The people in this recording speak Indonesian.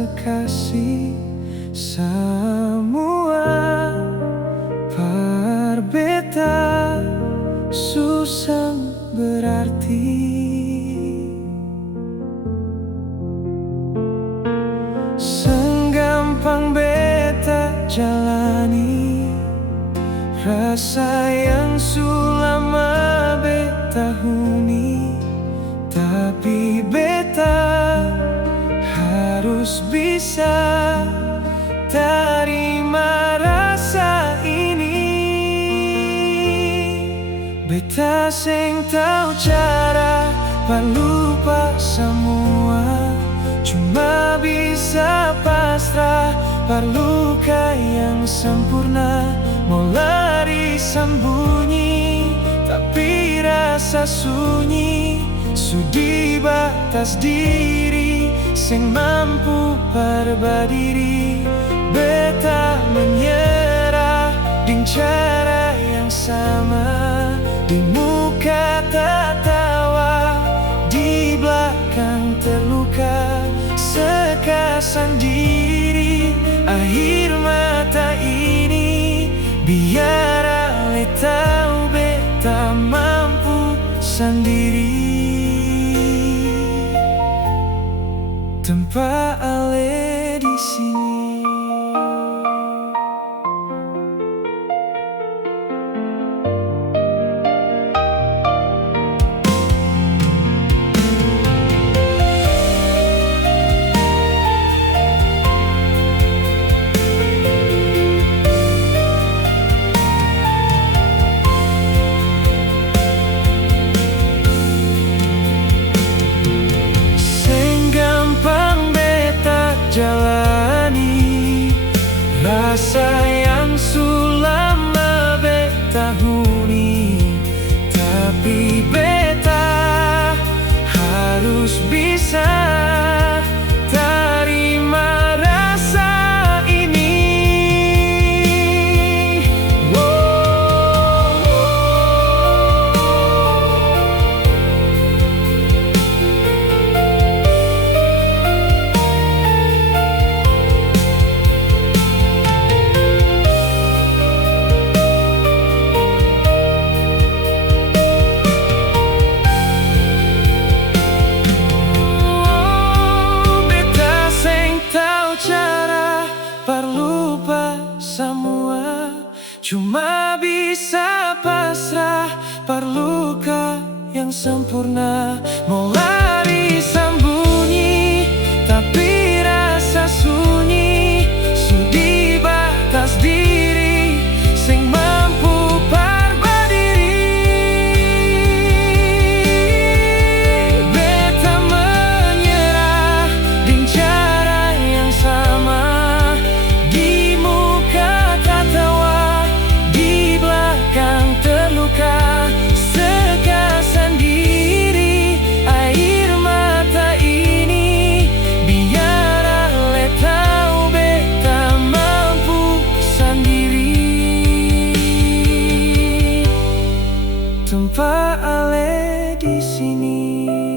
sekasih. Semua berbeda, susah berarti. Senggampang beta jalani rasa yang sulama beta huni, tapi beta harus bisa terima rasa ini. Beta seng tahu cara lupa semua, cuma bisa pasrah luka yang sempurna. Mau lari sembunyi, tapi rasa sunyi sudi batas diri, sing mampu berberdiri. Beta menyerah dengan cara yang sama, di muka tertawa, di belakang terluka. Sekasan diri, akhir mata ini, biar ale tahu beta mampu sendiri. Tanpa ale di sini. Jalani rasa yang sulama beta huni, tapi beta harus bisa terima rasa ini. Cuma bisa pasrah luka yang sempurna. Mau lari sembunyi, tapi rasa sunyi sudi batas diri, sing mampu berberdiri. Beta menyerah dengan cara yang sama, di muka tertawa, di belakang terluka. Sekasan diri, air mata ini, biar ale tahu beta mampu sendiri. Tanpa ale di sini.